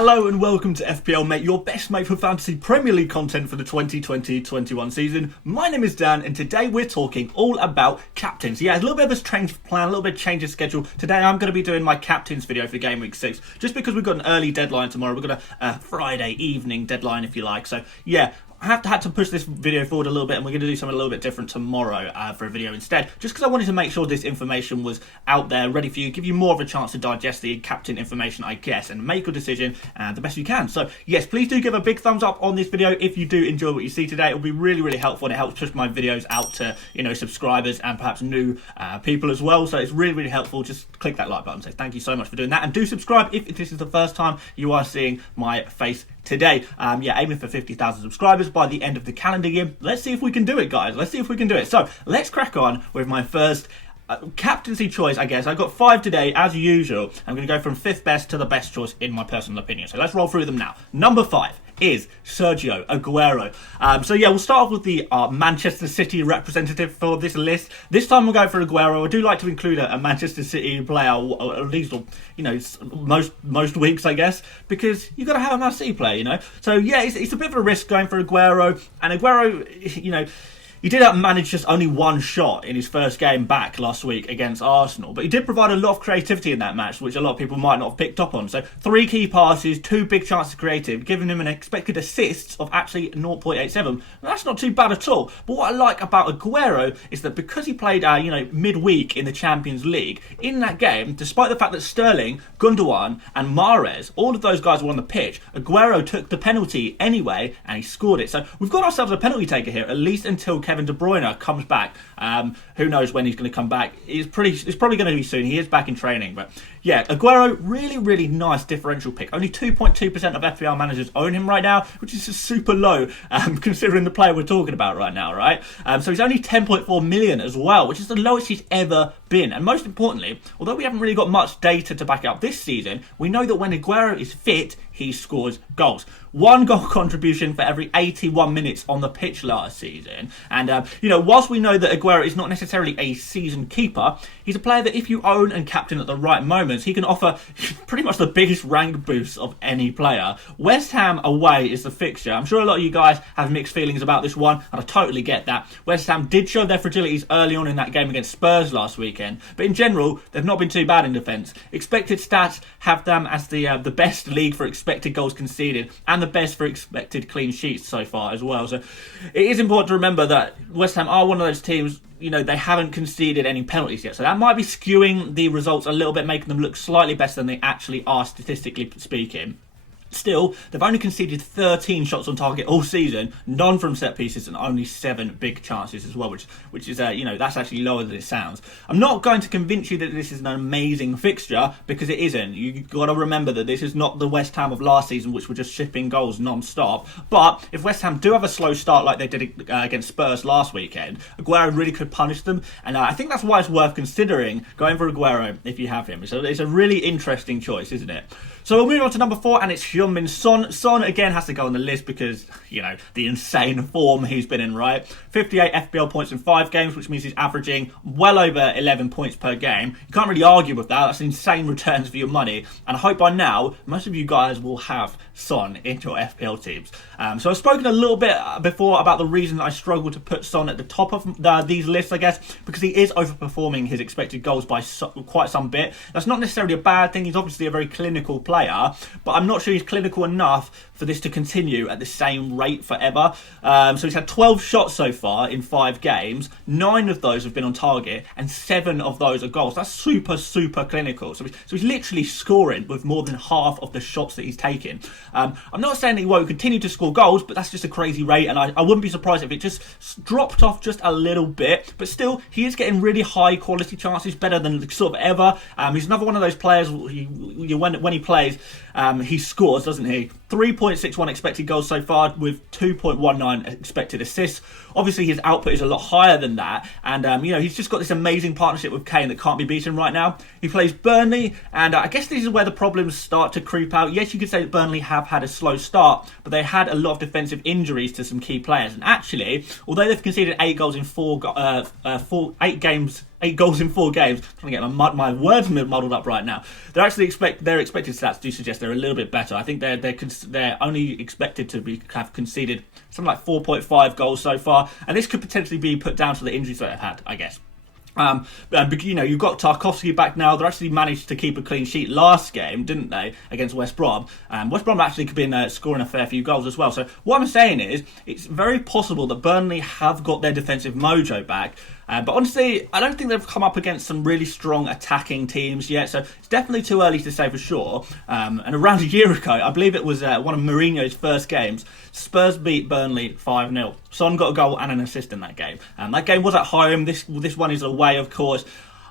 Hello and welcome to FPL Mate, your best mate for fantasy Premier League content for the 2020-21 season. My name is Dan and today we're talking all about captains. Yeah, a little bit of a change plan, a little bit of change of schedule. Today I'm going to be doing my captains video for Game Week 6, just because we've got an early deadline tomorrow. We've got a Friday evening deadline if you like. So yeah, I had to push this video forward a little bit, and we're going to do something a little bit different tomorrow for a video instead, just because I wanted to make sure this information was out there, ready for you, give you more of a chance to digest the captain information, I guess, and make your decision the best you can. So yes, please do give a big thumbs up on this video if you do enjoy what you see today. It will be really, really helpful, and it helps push my videos out to, subscribers and perhaps new people as well. So it's really, really helpful. Just click that like button. So thank you so much for doing that, and do subscribe if this is the first time you are seeing my face today. Aiming for 50,000 subscribers by the end of the calendar year. Let's see if we can do it, guys. Let's see if we can do it. So let's crack on with my first captaincy choice, I guess. I've got 5 today, as usual. I'm going to go from 5th best to the best choice in my personal opinion. So let's roll through them now. Number 5 is Sergio Aguero. We'll start off with the Manchester City representative for this list. This time we'll go for Aguero. I do like to include a Manchester City player, or at least, most weeks, I guess, because you've got to have a Man City player, So yeah, it's a bit of a risk going for Aguero, and Aguero, he did manage just only one shot in his first game back last week against Arsenal, but he did provide a lot of creativity in that match, which a lot of people might not have picked up on. So 3 key passes, 2 big chances creative, giving him an expected assists of actually 0.87. That's not too bad at all. But what I like about Aguero is that because he played, midweek in the Champions League, in that game, despite the fact that Sterling, Gundogan and Mahrez, all of those guys were on the pitch, Aguero took the penalty anyway and he scored it. So we've got ourselves a penalty taker here, at least until Kevin De Bruyne comes back. Who knows when he's going to come back? It's probably going to be soon. He is back in training. But yeah, Aguero, really, really nice differential pick. Only 2.2% of FPL managers own him right now, which is just super low considering the player we're talking about right now, right? So he's only 10.4 million as well, which is the lowest he's ever been. And most importantly, although we haven't really got much data to back up this season, we know that when Aguero is fit, he scores goals. 1 goal contribution for every 81 minutes on the pitch last season. And, whilst we know that Aguero is not necessarily a season keeper, he's a player that if you own and captain at the right moments, he can offer pretty much the biggest rank boost of any player. West Ham away is the fixture. I'm sure a lot of you guys have mixed feelings about this one, and I totally get that. West Ham did show their fragilities early on in that game against Spurs last weekend, but in general, they've not been too bad in defence. Expected stats have them as the best league for expected goals conceded, and the best for expected clean sheets so far as well. So it is important to remember that West Ham are one of those teams, they haven't conceded any penalties yet. So that might be skewing the results a little bit, making them look slightly better than they actually are statistically speaking. Still, they've only conceded 13 shots on target all season, none from set pieces, and only 7 big chances as well, which is, that's actually lower than it sounds. I'm not going to convince you that this is an amazing fixture, because it isn't. You've got to remember that this is not the West Ham of last season, which were just shipping goals non-stop. But if West Ham do have a slow start like they did against Spurs last weekend, Aguero really could punish them, and I think that's why it's worth considering going for Aguero if you have him. So it's a really interesting choice, isn't it? So we'll move on to number 4, and it's HeungMin Son. Son, again, has to go on the list because, the insane form he's been in, right? 58 FPL points in 5 games, which means he's averaging well over 11 points per game. You can't really argue with that. That's insane returns for your money. And I hope by now, most of you guys will have Son in your FPL teams. So I've spoken a little bit before about the reason that I struggle to put Son at the top of these lists, I guess, because he is overperforming his expected goals by quite some bit. That's not necessarily a bad thing. He's obviously a very clinical player, but I'm not sure he's clinical enough for this to continue at the same rate forever. So he's had 12 shots so far in 5 games. 9 of those have been on target, and 7 of those are goals. That's super, super clinical. So he's literally scoring with more than half of the shots that he's taking. I'm not saying that he won't continue to score goals, but that's just a crazy rate, and I wouldn't be surprised if it just dropped off just a little bit. But still, he is getting really high quality chances, better than sort of ever. He's another one of those players, when he plays, he scores, doesn't he? 3.61 expected goals so far with 2.19 expected assists. Obviously, his output is a lot higher than that. And, he's just got this amazing partnership with Kane that can't be beaten right now. He plays Burnley, and I guess this is where the problems start to creep out. Yes, you could say that Burnley have had a slow start, but they had a lot of defensive injuries to some key players. And actually, although they've conceded 8 goals in 8 games 8 goals in 4 games. I'm trying to get my words muddled up right now. Their expected stats do suggest they're a little bit better. I think they're only expected to have conceded something like 4.5 goals so far, and this could potentially be put down to the injuries that they've had, I guess. You've got Tarkowski back now. They actually managed to keep a clean sheet last game, didn't they, against West Brom? West Brom actually could be scoring a fair few goals as well. So what I'm saying is, it's very possible that Burnley have got their defensive mojo back. But honestly, I don't think they've come up against some really strong attacking teams yet, so it's definitely too early to say for sure. And around a year ago, I believe it was one of Mourinho's first games, Spurs beat Burnley 5-0. Son got a goal and an assist in that game. That game was at home. This one is away, of course.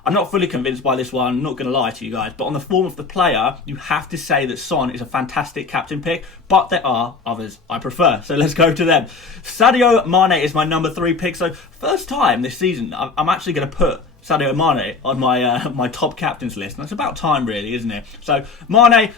I'm not fully convinced by this one, not going to lie to you guys, but on the form of the player, you have to say that Son is a fantastic captain pick, but there are others I prefer, so let's go to them. Sadio Mane is my number 3 pick, so first time this season, I'm actually going to put Sadio Mane on my top captains list, and it's about time really, isn't it? So Mane,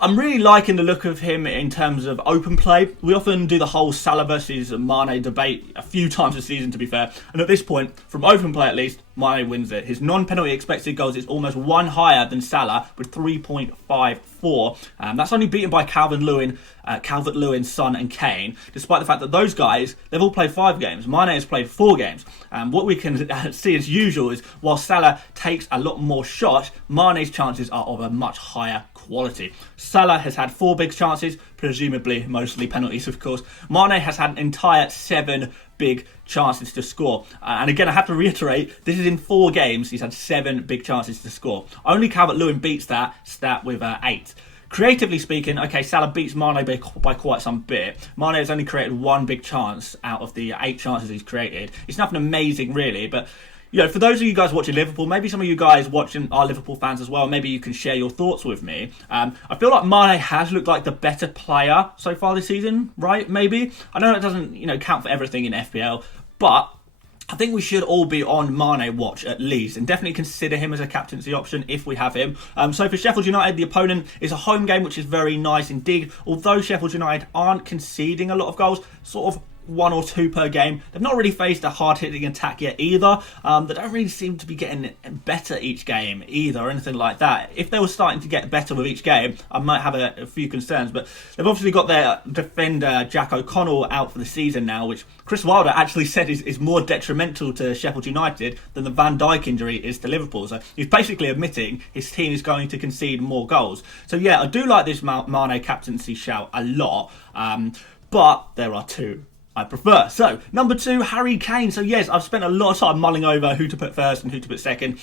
I'm really liking the look of him in terms of open play. We often do the whole Salah versus Mane debate a few times this season, to be fair. And at this point, from open play at least, Mane wins it. His non-penalty expected goals is almost one higher than Salah with 3.54. That's only beaten by Calvert-Lewin, Son and Kane, despite the fact that those guys, they've all played 5 games. Mane has played 4 games. What we can see as usual is while Salah takes a lot more shots, Mane's chances are of a much higher quality. Salah has had 4 big chances, presumably mostly penalties, of course. Mane has had an entire 7 big chances to score. And again, I have to reiterate, this is in 4 games. He's had 7 big chances to score. Only Calvert-Lewin beats that stat with 8. Creatively speaking, okay, Salah beats Mane by quite some bit. Mane has only created 1 big chance out of the 8 chances he's created. It's nothing amazing, really, but for those of you guys watching Liverpool, maybe some of you guys watching are Liverpool fans as well, maybe you can share your thoughts with me. I feel like Mane has looked like the better player so far this season, right? Maybe. I know it doesn't, count for everything in FPL, but I think we should all be on Mane watch at least, and definitely consider him as a captaincy option if we have him. So for Sheffield United, the opponent is a home game, which is very nice indeed. Although Sheffield United aren't conceding a lot of goals, sort of 1 or 2 per game. They've not really faced a hard-hitting attack yet either. They don't really seem to be getting better each game either or anything like that. If they were starting to get better with each game, I might have a few concerns. But they've obviously got their defender Jack O'Connell out for the season now, which Chris Wilder actually said is more detrimental to Sheffield United than the Van Dijk injury is to Liverpool. So he's basically admitting his team is going to concede more goals. So yeah, I do like this Mane captaincy shout a lot. But there are 2 I prefer. So, number 2, Harry Kane. So yes, I've spent a lot of time mulling over who to put first and who to put second.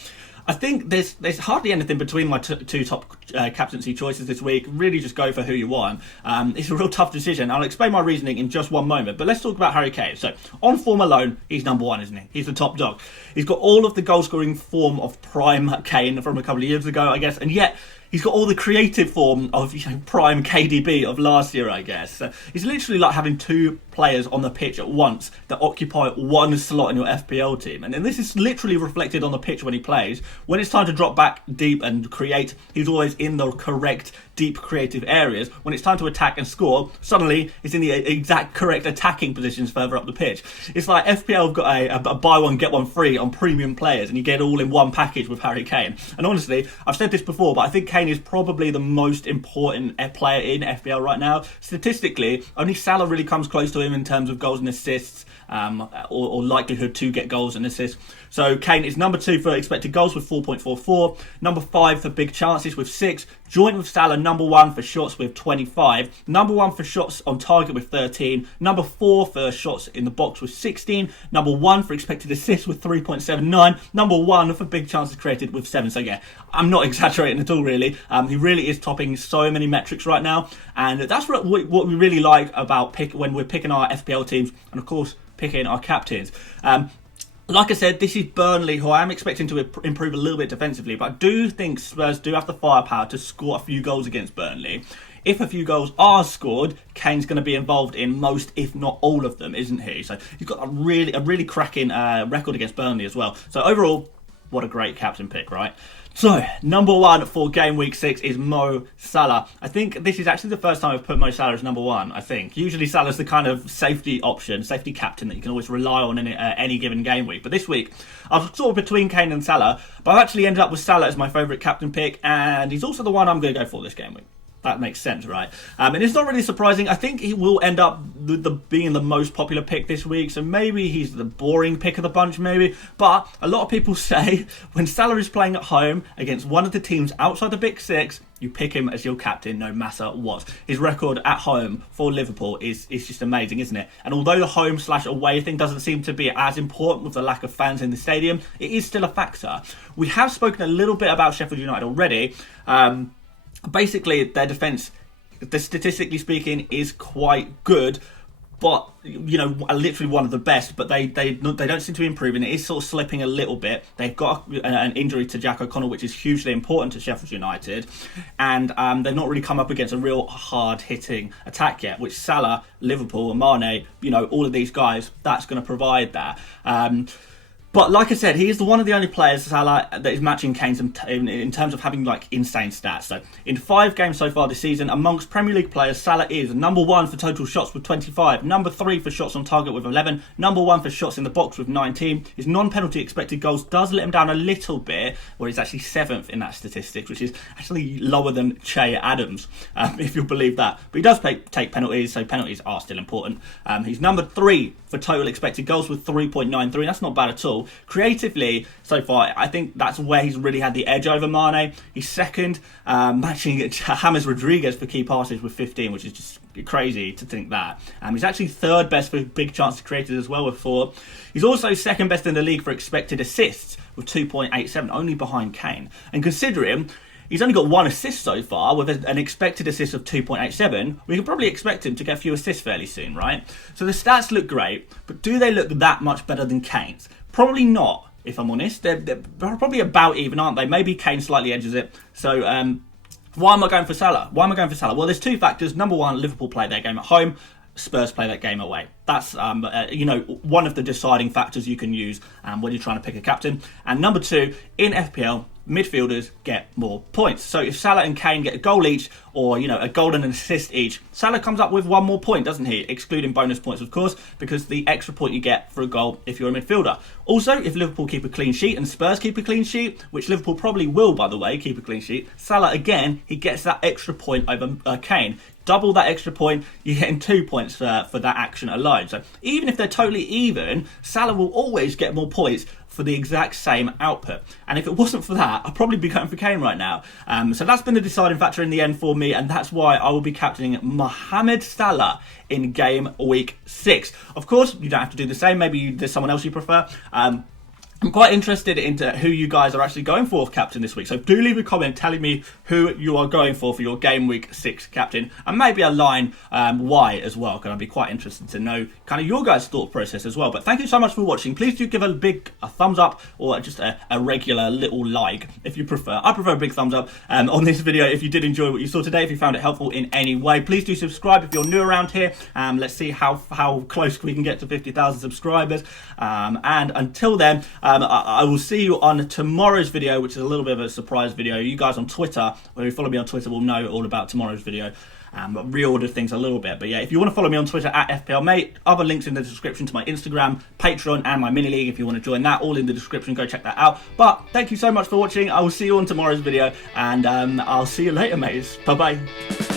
I think there's hardly anything between my 2 top captaincy choices this week. Really just go for who you want. It's a real tough decision. I'll explain my reasoning in just one moment. But let's talk about Harry Kane. So, on form alone, he's number 1, isn't he? He's the top dog. He's got all of the goal-scoring form of prime Kane from a couple of years ago, I guess. And yet, he's got all the creative form of prime KDB of last year, I guess. So he's literally like having 2 players on the pitch at once that occupy 1 slot in your FPL team. And this is literally reflected on the pitch when he plays. When it's time to drop back deep and create, he's always in the correct deep creative areas. When it's time to attack and score, suddenly it's in the exact correct attacking positions further up the pitch. It's like FPL have got a buy one get one free on premium players, and you get it all in one package with Harry Kane. And honestly, I've said this before, but I think Kane is probably the most important player in FPL right now. Statistically, only Salah really comes close to him in terms of goals and assists, or likelihood to get goals and assists. So Kane is number 2 for expected goals with 4.44, number 5 for big chances with 6, joint with Salah number 1 for shots with 25, number 1 for shots on target with 13, number 4 for shots in the box with 16, number 1 for expected assists with 3.79, number 1 for big chances created with 7. So yeah, I'm not exaggerating at all really. He really is topping so many metrics right now, and that's what we really like about when we're picking our FPL teams, and of course picking our captains. Like I said, this is Burnley, who I am expecting to improve a little bit defensively, but I do think Spurs do have the firepower to score a few goals against Burnley. If a few goals are scored, Kane's going to be involved in most, if not all of them, isn't he? So he's got a really cracking record against Burnley as well. So overall, what a great captain pick, right? So, number 1 for game week 6 is Mo Salah. I think this is actually the first time I've put Mo Salah as number 1, I think. Usually Salah's the kind of safety option, safety captain that you can always rely on in any given game week. But this week, I was sort of between Kane and Salah, but I've actually ended up with Salah as my favourite captain pick, and he's also the one I'm going to go for this game week. That makes sense, right? And it's not really surprising. I think he will end up being the most popular pick this week, so maybe he's the boring pick of the bunch, maybe. But a lot of people say when Salah is playing at home against one of the teams outside the Big Six, you pick him as your captain no matter what. His record at home for Liverpool is just amazing, isn't it? And although the home/away thing doesn't seem to be as important with the lack of fans in the stadium, it is still a factor. We have spoken a little bit about Sheffield United already. Basically, their defence, statistically speaking, is quite good. But, you know, literally one of the best, but they don't seem to be improving. It is sort of slipping a little bit. They've got an injury to Jack O'Connell, which is hugely important to Sheffield United. And they've not really come up against a real hard-hitting attack yet, which Salah, Liverpool, and Mane, you know, all of these guys, that's going to provide that. But like I said, he is one of the only players, Salah, that is matching Kane in terms of having like insane stats. So in 5 games so far this season, amongst Premier League players, Salah is number 1 for total shots with 25, number 3 for shots on target with 11, number 1 for shots in the box with 19. His non-penalty expected goals does let him down a little bit, where he's actually 7th in that statistic, which is actually lower than Che Adams, if you'll believe that. But he does take penalties, so penalties are still important. He's number 3 for total expected goals with 3.93. That's not bad at all. Creatively, so far, I think that's where he's really had the edge over Mane. He's second, matching James Rodriguez for key passes with 15, which is just crazy to think that. He's actually 3rd best for big chances created as well with 4. He's also 2nd best in the league for expected assists with 2.87, only behind Kane. And considering he's only got 1 assist so far, with an expected assist of 2.87. We can probably expect him to get a few assists fairly soon, right? So the stats look great, but do they look that much better than Kane's? Probably not, if I'm honest. They're probably about even, aren't they? Maybe Kane slightly edges it. So why am I going for Salah? Well, there's 2 factors. Number 1, Liverpool play their game at home. Spurs play that game away. That's one of the deciding factors you can use when you're trying to pick a captain. And number 2, in FPL, midfielders get more points. So if Salah and Kane get a goal each, or a goal and an assist each, Salah comes up with 1 more point, doesn't he? Excluding bonus points, of course, because the extra point you get for a goal if you're a midfielder. Also, if Liverpool keep a clean sheet and Spurs keep a clean sheet, which Liverpool probably will, by the way, keep a clean sheet, Salah again, he gets that extra point over Kane. Double that extra point, you're getting 2 points for that action alone. So even if they're totally even, Salah will always get more points for the exact same output. And if it wasn't for that, I'd probably be going for Kane right now. So that's been the deciding factor in the end for me, and that's why I will be captaining Mohamed Salah in game week 6. Of course, you don't have to do the same. Maybe there's someone else you prefer. I'm quite interested into who you guys are actually going for captain this week. So do leave a comment telling me who you are going for your game week 6 captain, and maybe a line why as well, because I'd be quite interested to know kind of your guys' thought process as well. But thank you so much for watching. Please do give a big thumbs up, or just a regular little like if you prefer. I prefer a big thumbs up on this video if you did enjoy what you saw today, if you found it helpful in any way. Please do subscribe if you're new around here. Let's see how close we can get to 50,000 subscribers. And until then, I will see you on tomorrow's video, which is a little bit of a surprise video. You guys on Twitter, or you follow me on Twitter, will know all about tomorrow's video. Reordered things a little bit. But yeah, if you want to follow me on Twitter at FPL Mate, other links in the description to my Instagram, Patreon, and my mini league if you want to join that, all in the description. Go check that out. But thank you so much for watching. I will see you on tomorrow's video, and I'll see you later, mates. Bye-bye.